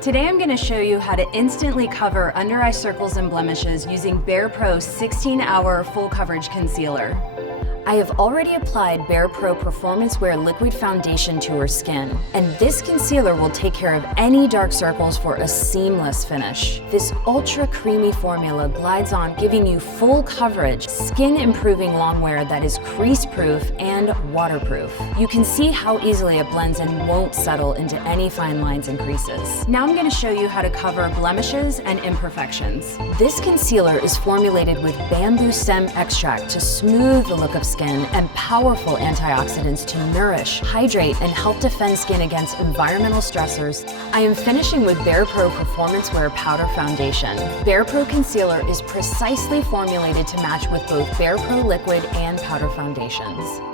Today I'm going to show you how to instantly cover under eye circles and blemishes using BAREPRO 16-hour full coverage concealer. I have already applied BAREPRO Performance Wear Liquid Foundation to her skin, and this concealer will take care of any dark circles for a seamless finish. This ultra creamy formula glides on, giving you full coverage, skin-improving long wear that is crease-proof and waterproof. You can see how easily it blends and won't settle into any fine lines and creases. Now I'm going to show you how to cover blemishes and imperfections. This concealer is formulated with bamboo stem extract to smooth the look of skin and powerful antioxidants to nourish, hydrate, and help defend skin against environmental stressors. I am finishing with BAREPRO Performance Wear Powder Foundation. BAREPRO Concealer is precisely formulated to match with both BAREPRO liquid and powder foundations.